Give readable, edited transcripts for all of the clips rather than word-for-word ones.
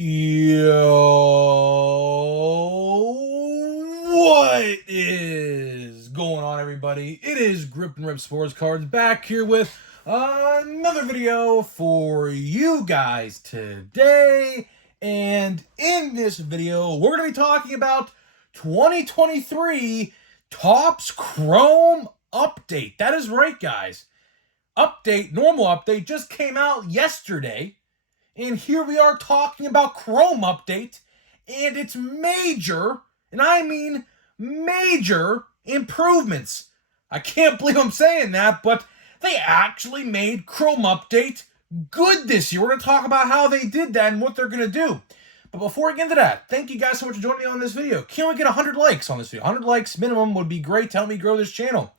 Yo, what is going on, everybody? It is Grip and Rip Sports Cards back here with another video for you guys today. And in this video, we're going to be talking about 2023 Topps Chrome Update. That is right, guys. Normal update just came out yesterday. And here we are talking about Chrome Update and its major, and I mean major, improvements. I can't believe I'm saying that, but they actually made Chrome Update good this year. We're going to talk about how they did that and what they're going to do. But before we get into that, thank you guys so much for joining me on this video. Can't we get 100 likes on this video? 100 likes minimum would be great to help me grow this channel.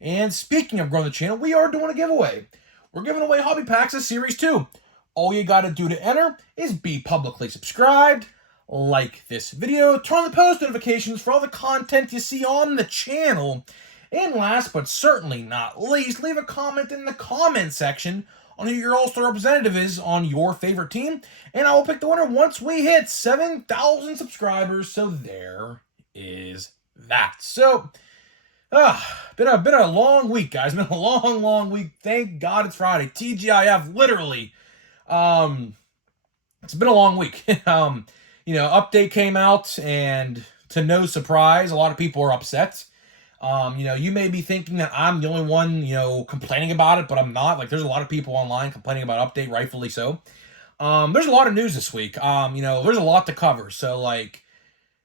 And speaking of growing the channel, we are doing a giveaway. We're giving away Hobby Packs of Series 2. All you gotta do to enter is be publicly subscribed, like this video, turn on the post notifications for all the content you see on the channel, and last but certainly not least, leave a comment in the comment section on who your All-Star representative is on your favorite team, and I will pick the winner once we hit 7,000 subscribers, so there is that. So, been a long week, guys. Been a long week. Thank God it's Friday. TGIF, literally. It's been a long week. Update came out, and to no surprise, a lot of people are upset. You may be thinking that I'm the only one, complaining about it, but I'm not. Like, there's a lot of people online complaining about update, rightfully so. There's a lot of news this week. There's a lot to cover. So,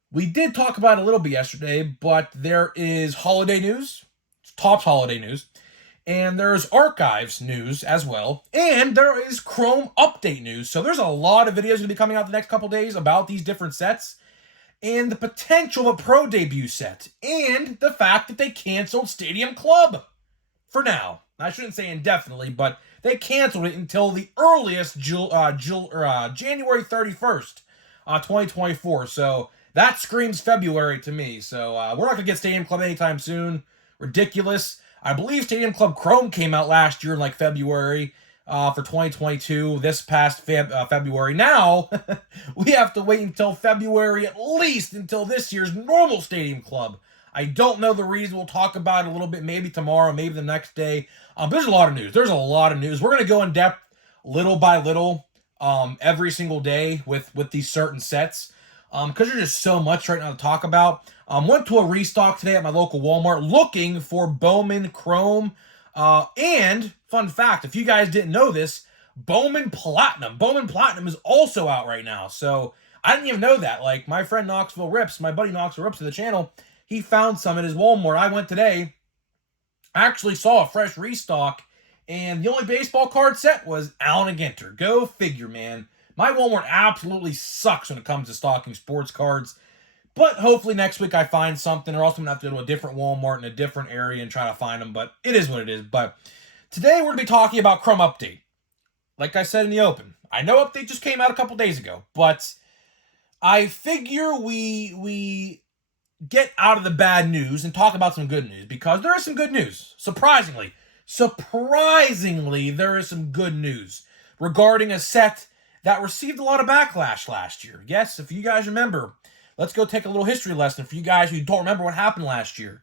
we did talk about it a little bit yesterday, but there is holiday news. It's Topps holiday news. And there's archives news as well. And there is Chrome update news. So there's a lot of videos going to be coming out the next couple days about these different sets. And the potential of a pro debut set. And the fact that they canceled Stadium Club. For now. I shouldn't say indefinitely, but they canceled it until the earliest January 31st, 2024. So that screams February to me. So we're not going to get Stadium Club anytime soon. Ridiculous. I believe Stadium Club Chrome came out last year in February for 2022, this past February. Now, we have to wait until February, at least until this year's normal Stadium Club. I don't know the reason. We'll talk about it a little bit, maybe tomorrow, maybe the next day. There's a lot of news. There's a lot of news. We're going to go in depth little by little every single day with these certain sets. Because there's just so much right now to talk about. Went to a restock today at my local Walmart looking for Bowman Chrome. And, fun fact, if you guys didn't know this, Bowman Platinum. Bowman Platinum is also out right now. So, I didn't even know that. My friend Knoxville Rips, my buddy Knoxville Rips to the channel, he found some at his Walmart. I went today, actually saw a fresh restock, and the only baseball card set was Allen and Ginter. Go figure, man. My Walmart absolutely sucks when it comes to stocking sports cards. But hopefully next week I find something, or else I'm going to have to go to a different Walmart in a different area and try to find them. But it is what it is. But today we're going to be talking about Chrome Update. Like I said in the open, I know Update just came out a couple days ago. But I figure we get out of the bad news and talk about some good news. Because there is some good news. Surprisingly, there is some good news regarding a set that received a lot of backlash last year. Yes, if you guys remember, let's go take a little history lesson for you guys who don't remember what happened last year.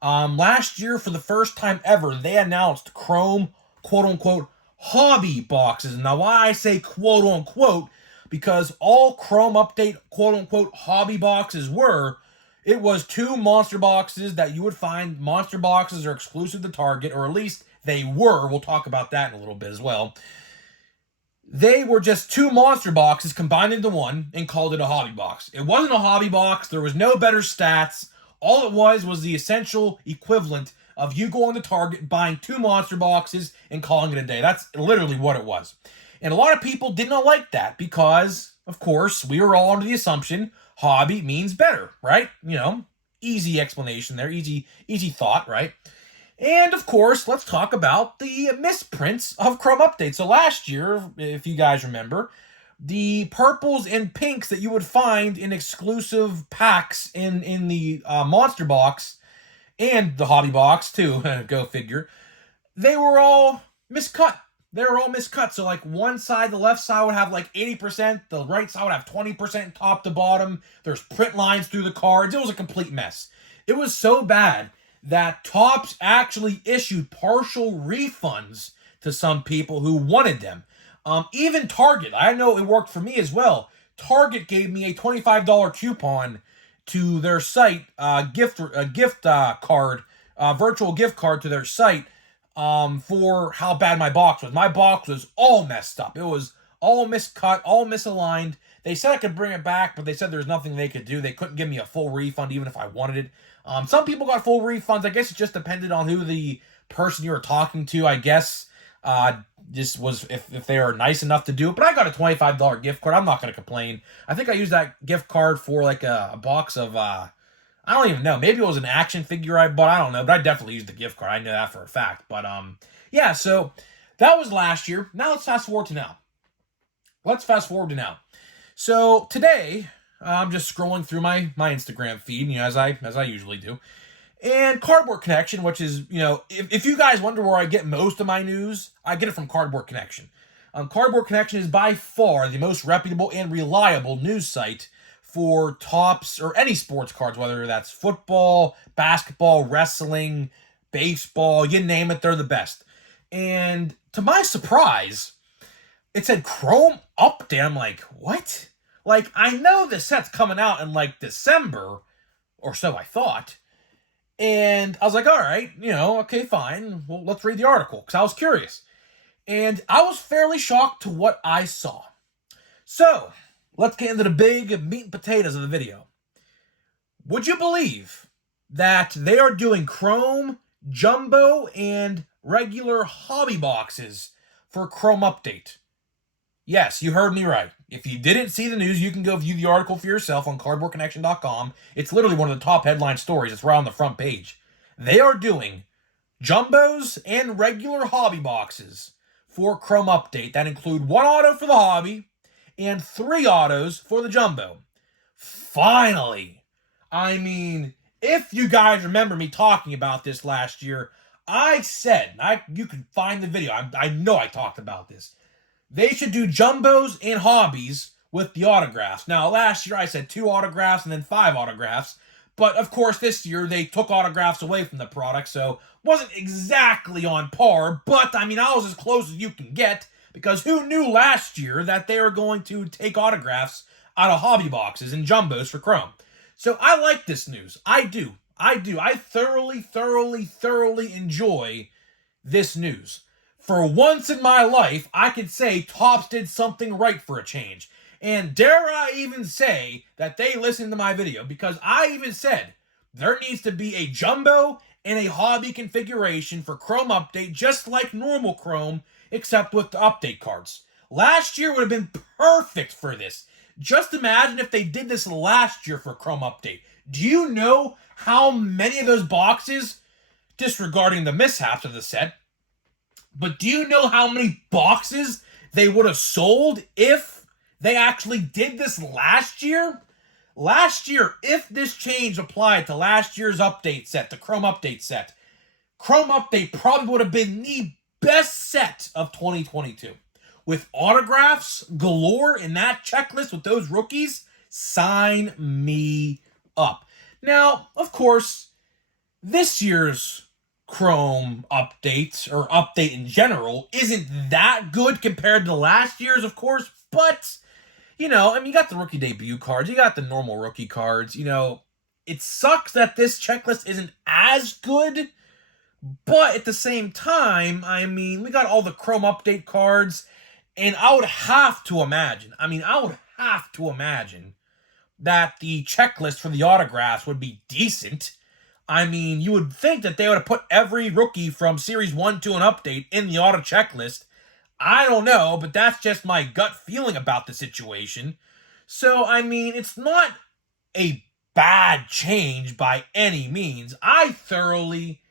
Last year, for the first time ever, they announced Chrome, quote-unquote, hobby boxes. Now, why I say quote-unquote, because all Chrome Update, quote-unquote, hobby boxes it was 2 monster boxes that you would find. Monster boxes are exclusive to Target, or at least they were. We'll talk about that in a little bit as well. They were just 2 monster boxes combined into one and called it a hobby box. It wasn't a hobby box. There was no better stats. All it was the essential equivalent of you going to Target, buying 2 monster boxes, and calling it a day. That's literally what it was. And a lot of people did not like that because, of course, we were all under the assumption hobby means better, right? Easy explanation there. Easy thought, right? And, of course, let's talk about the misprints of Chrome Update. So last year, if you guys remember, the purples and pinks that you would find in exclusive packs in the Monster Box and the Hobby Box, too, go figure, they were all miscut. they were all miscut. So like one side, the left side would have like 80%, the right side would have 20% top to bottom. There's print lines through the cards. It was a complete mess. It was so bad that Topps actually issued partial refunds to some people who wanted them. Even Target, I know it worked for me as well. Target gave me a $25 coupon to their site, gift card, virtual gift card to their site, for how bad my box was. My box was all messed up. It was all miscut, all misaligned. They said I could bring it back, but they said there's nothing they could do. They couldn't give me a full refund even if I wanted it. Some people got full refunds. I guess it just depended on who the person you were talking to, I guess. Just was if they were nice enough to do it. But I got a $25 gift card. I'm not going to complain. I think I used that gift card for like a box of, I don't even know. Maybe it was an action figure I bought. I don't know. But I definitely used the gift card. I know that for a fact. But yeah, so that was last year. Now let's fast forward to now. So today, I'm just scrolling through my Instagram feed, as I usually do. And Cardboard Connection, which is, if you guys wonder where I get most of my news, I get it from Cardboard Connection. Cardboard Connection is by far the most reputable and reliable news site for Topps or any sports cards, whether that's football, basketball, wrestling, baseball, you name it, they're the best. And to my surprise, it said Chrome Update. I'm like, what? Like, I know the set's coming out in like December, or so I thought. And I was like, all right, okay, fine. Well, let's read the article, because I was curious. And I was fairly shocked to what I saw. So, let's get into the big meat and potatoes of the video. Would you believe that they are doing Chrome, Jumbo, and regular hobby boxes for Chrome Update? Yes, you heard me right. If you didn't see the news, you can go view the article for yourself on cardboardconnection.com. It's literally one of the top headline stories. It's right on the front page. They are doing Jumbos and regular hobby boxes for Chrome Update that include 1 auto for the hobby and 3 autos for the Jumbo. Finally! I mean, if you guys remember me talking about this last year, I said, you can find the video, I know I talked about this. They should do Jumbos and hobbies with the autographs. Now, last year I said 2 autographs and then 5 autographs. But, of course, this year they took autographs away from the product, so wasn't exactly on par. But, I was as close as you can get, because who knew last year that they were going to take autographs out of hobby boxes and Jumbos for Chrome? So, I like this news. I do. I thoroughly enjoy this news. For once in my life, I could say Topps did something right for a change. And dare I even say that they listened to my video, because I even said there needs to be a Jumbo and a hobby configuration for Chrome Update, just like normal Chrome, except with the update cards. Last year would have been perfect for this. Just imagine if they did this last year for Chrome Update. Do you know how many of those boxes, disregarding the mishaps of the set, but do you know how many boxes they would have sold if they actually did this last year? Last year, if this change applied to last year's update set, the Chrome Update set, Chrome Update probably would have been the best set of 2022. With autographs galore in that checklist with those rookies, sign me up. Now, of course, this year's Chrome updates, or update in general, isn't that good compared to last year's, of course, but, you got the rookie debut cards, you got the normal rookie cards, it sucks that this checklist isn't as good, but at the same time, we got all the Chrome update cards, and I would have to imagine that the checklist for the autographs would be decent. You would think that they would have put every rookie from Series 1, 2, and Update in the auto checklist. I don't know, but that's just my gut feeling about the situation. So, it's not a bad change by any means. I thoroughly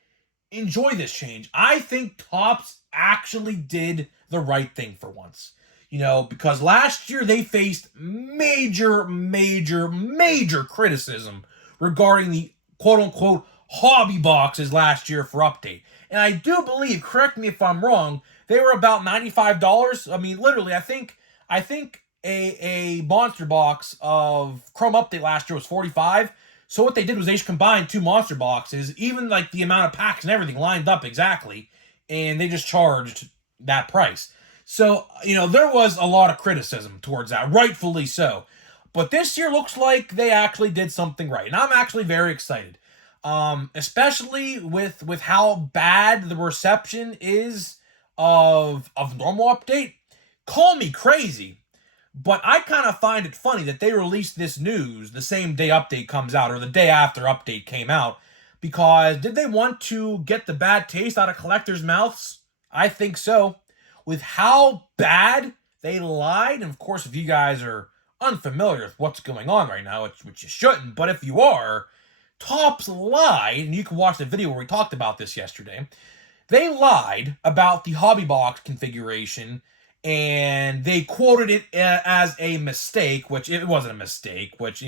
enjoy this change. I think Topps actually did the right thing for once. Because last year they faced major criticism regarding the quote-unquote hobby boxes last year for Update. And I do believe, correct me if I'm wrong, They were about $95. I mean, literally, I think a monster box of Chrome Update last year was 45. So what they did was they just combined two monster boxes, even like the amount of packs and everything lined up exactly, and they just charged that price. So, there was a lot of criticism towards that, rightfully so. But this year looks like they actually did something right, and I'm actually very excited. Especially with how bad the reception is of normal update. Call me crazy, but I kind of find it funny that they released this news the same day update comes out, or the day after update came out, because did they want to get the bad taste out of collectors' mouths? I think so. With how bad they lied, and of course, if you guys are unfamiliar with what's going on right now, which you shouldn't, but if you are, Topps lied, and you can watch the video where we talked about this yesterday. They lied about the hobby box configuration, and they quoted it as a mistake, which it wasn't a mistake, which,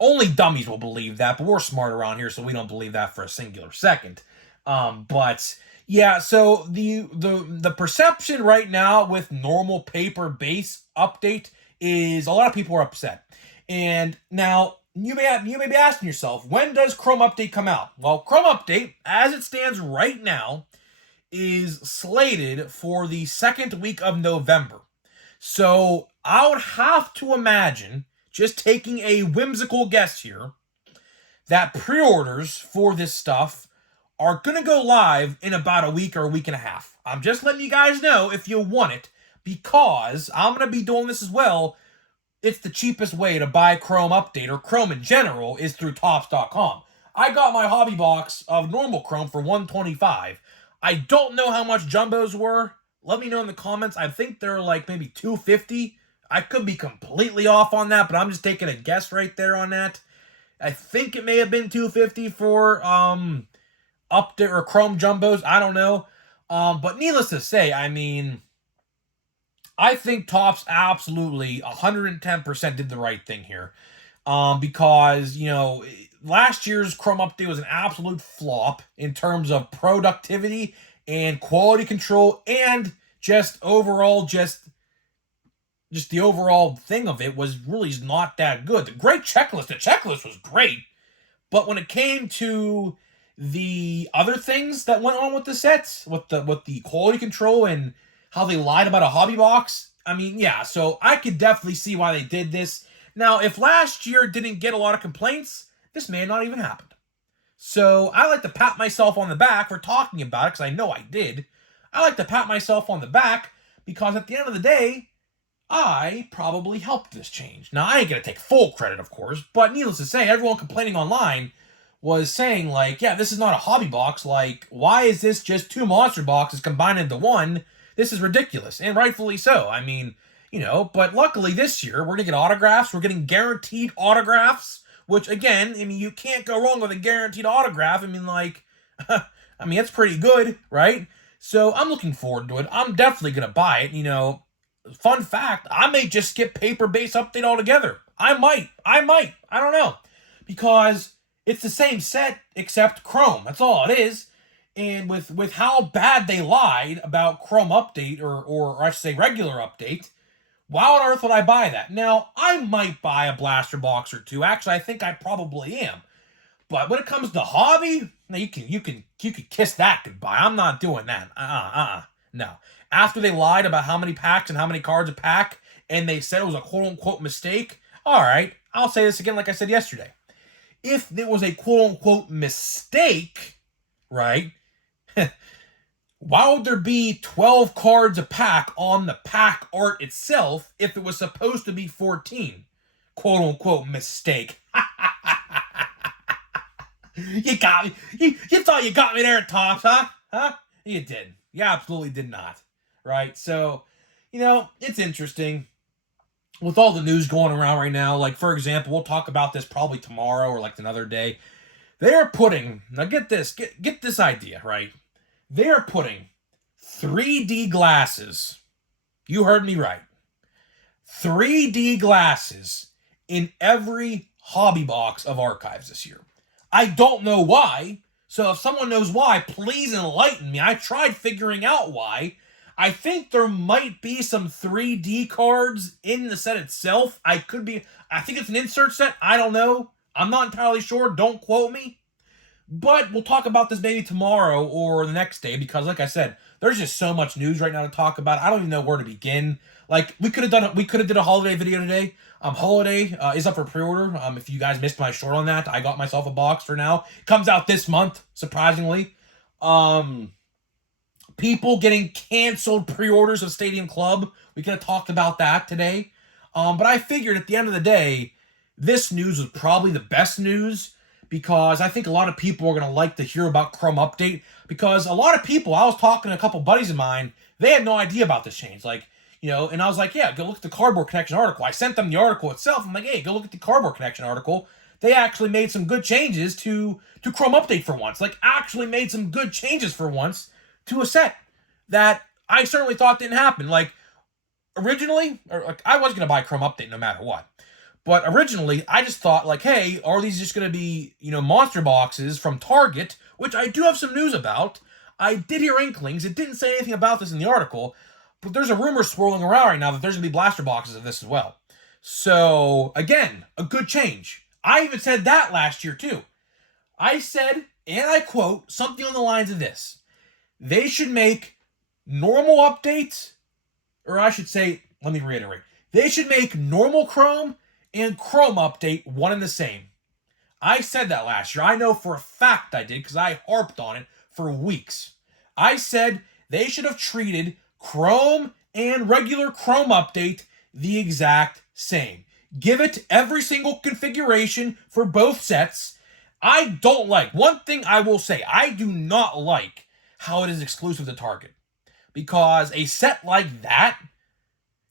only dummies will believe that, but we're smart around here, so we don't believe that for a singular second. But yeah, so the perception right now with normal paper base update is a lot of people are upset. And now you may be asking yourself, when does Chrome Update come out? Well, Chrome Update, as it stands right now, is slated for the second week of November. So I would have to imagine, just taking a whimsical guess here, that pre-orders for this stuff are going to go live in about a week or a week and a half. I'm just letting you guys know if you want it, because I'm going to be doing this as well. It's the cheapest way to buy Chrome Update, or Chrome in general, is through Topps.com. I got my hobby box of normal Chrome for $125. I don't know how much jumbos were. Let me know in the comments. I think they're like maybe $250. I could be completely off on that, but I'm just taking a guess right there on that. I think it may have been $250 for Update or Chrome jumbos. I don't know. But needless to say, I mean, I think Topps absolutely 110% did the right thing here. Because, last year's Chrome Update was an absolute flop in terms of productivity and quality control, and just overall, just the overall thing of it was really not that good. The checklist was great, but when it came to the other things that went on with the sets, with the quality control and how they lied about a hobby box, I mean, yeah, so I could definitely see why they did this. Now, if last year didn't get a lot of complaints, this may not even happened. So I like to pat myself on the back for talking about it, because I know I did. I like to pat myself on the back because at the end of the day, I probably helped this change. Now, I ain't going to take full credit, of course, but needless to say, everyone complaining online was saying, like, yeah, this is not a hobby box. Like, why is this just two monster boxes combined into one? This is ridiculous, and rightfully so. I mean, but luckily this year, we're going to get autographs. We're getting guaranteed autographs, which, again, I mean, you can't go wrong with a guaranteed autograph. I mean, like, it's pretty good, right? So I'm looking forward to it. I'm definitely going to buy it. Fun fact, I may just skip paper-based update altogether. I might. I don't know. Because it's the same set except Chrome. That's all it is. And with how bad they lied about Chrome Update, or I should say regular update, why on earth would I buy that? Now, I might buy a blaster box or two. Actually, I think I probably am. But when it comes to hobby, no, you can kiss that goodbye. I'm not doing that. No. After they lied about how many packs and how many cards a pack, and they said it was a quote-unquote mistake, all right, I'll say this again like I said yesterday. If it was a quote-unquote mistake, right, why would there be 12 cards a pack on the pack art itself if it was supposed to be 14? Quote-unquote mistake. You got me. You thought you got me there at Topps, huh? Huh? You did. You absolutely did not. Right? So, it's interesting. With all the news going around right now, like, for example, we'll talk about this probably tomorrow or like another day. They're putting, now get this idea, right? They're putting 3D glasses. You heard me right. 3D glasses in every hobby box of archives this year. I don't know why. So if someone knows why, please enlighten me. I tried figuring out why. I think there might be some 3D cards in the set itself. I think it's an insert set. I don't know. I'm not entirely sure. Don't quote me. But we'll talk about this maybe tomorrow or the next day because, like I said, there's just so much news right now to talk about. I don't even know where to begin. Like we could have did a holiday video today. Holiday is up for pre-order. If you guys missed my short on that, I got myself a box for now. Comes out this month, surprisingly. People getting canceled pre-orders of Stadium Club. We could have talked about that today. But I figured at the end of the day, this news was probably the best news because I think a lot of people are going to like to hear about Chrome Update because a lot of people, I was talking to a couple buddies of mine, they had no idea about this change. Like, and I was like, yeah, go look at the Cardboard Connection article. I sent them the article itself. I'm like, hey, go look at the Cardboard Connection article. They actually made some good changes to Chrome Update for once. Like, actually made some good changes for once to a set that I certainly thought didn't happen. Like, originally, I was going to buy Chrome Update no matter what. But originally, I just thought, like, hey, are these just going to be, monster boxes from Target, which I do have some news about. I did hear inklings. It didn't say anything about this in the article, but there's a rumor swirling around right now that there's going to be blaster boxes of this as well. So, again, a good change. I even said that last year, too. I said, and I quote, something on the lines of this. They should make normal updates, or I should say, let me reiterate. They should make normal Chrome and Chrome Update one and the same. I said that last year. I know for a fact I did because I harped on it for weeks. I said they should have treated Chrome and regular Chrome Update the exact same. Give it every single configuration for both sets. I don't like, one thing I will say, I do not like how it is exclusive to Target. Because a set like that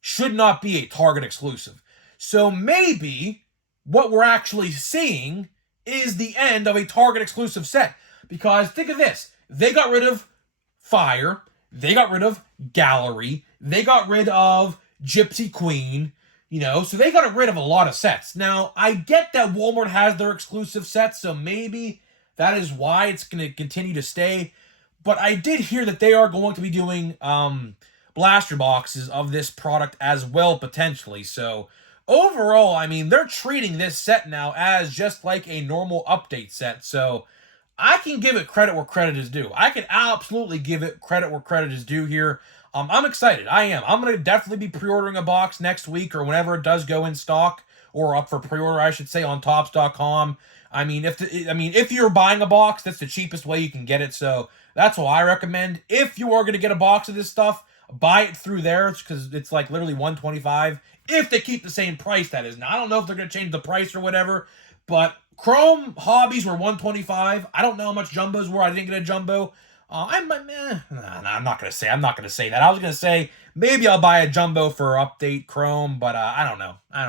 should not be a Target exclusive. So maybe what we're actually seeing is the end of a Target exclusive set. Because think of this. They got rid of Fire. They got rid of Gallery. They got rid of Gypsy Queen. So they got rid of a lot of sets. Now, I get that Walmart has their exclusive sets, so maybe that is why it's going to continue to stay. But I did hear that they are going to be doing blaster boxes of this product as well, potentially. So, overall, I mean, they're treating this set now as just like a normal update set. So, I can give it credit where credit is due. I can absolutely give it credit where credit is due here. I'm excited. I am. I'm going to definitely be pre-ordering a box next week or whenever it does go in stock, or up for pre-order, I should say, on Topps.com. I mean, if you're buying a box, that's the cheapest way you can get it. So that's what I recommend. If you are going to get a box of this stuff, buy it through there because it's like literally $125. If they keep the same price, that is. Now, I don't know if they're going to change the price or whatever, but Chrome Hobbies were $125. I don't know how much Jumbos were. I didn't get a Jumbo. I'm not gonna say that. I was gonna say maybe I'll buy a Jumbo for Update Chrome, but I don't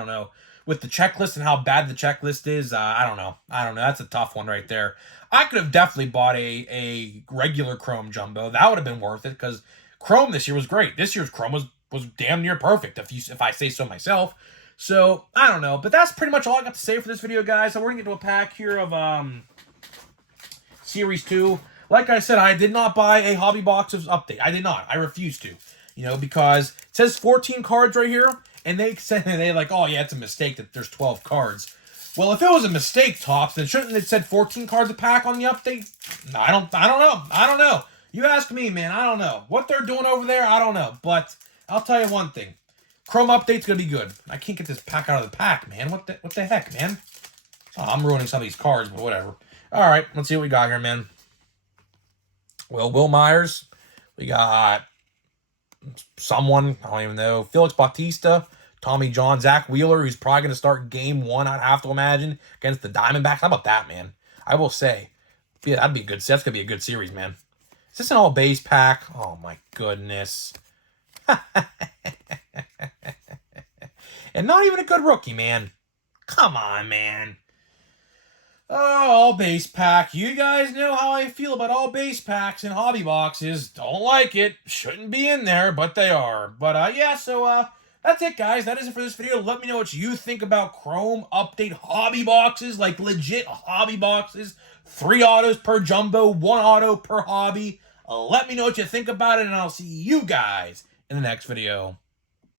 know. With the checklist and how bad the checklist is, I don't know. That's a tough one right there. I could have definitely bought a regular Chrome Jumbo. That would have been worth it because Chrome this year was great. This year's Chrome was damn near perfect, if I say so myself. So I don't know, but that's pretty much all I got to say for this video, guys. So we're gonna get to a pack here of Series 2. Like I said, I did not buy a hobby box of Update. I did not. I refused to. Because it says 14 cards right here, and they're like, oh yeah, it's a mistake that there's 12 cards. Well, if it was a mistake, Topps, then shouldn't it said 14 cards a pack on the Update? No, I don't know. You ask me, man. I don't know. What they're doing over there, I don't know. But I'll tell you one thing. Chrome Update's gonna be good. I can't get this pack out of the pack, man. What the heck, man? Oh, I'm ruining some of these cards, but whatever. All right, let's see what we got here, man. Well, Will Myers. We got someone, I don't even know. Felix Bautista, Tommy John, Zach Wheeler, who's probably going to start game 1, I'd have to imagine, against the Diamondbacks. How about that, man? I will say. Yeah, that'd be good. That's going to be a good series, man. Is this an all-base pack? Oh, my goodness. And not even a good rookie, man. Come on, man. Oh, all base pack. You guys know how I feel about all base packs and hobby boxes. Don't like it. Shouldn't be in there, but they are. But yeah, so that's it, guys. That is it for this video. Let me know what you think about Chrome Update hobby boxes, like legit hobby boxes. 3 autos per jumbo, 1 auto per hobby. Let me know what you think about it, and I'll see you guys in the next video.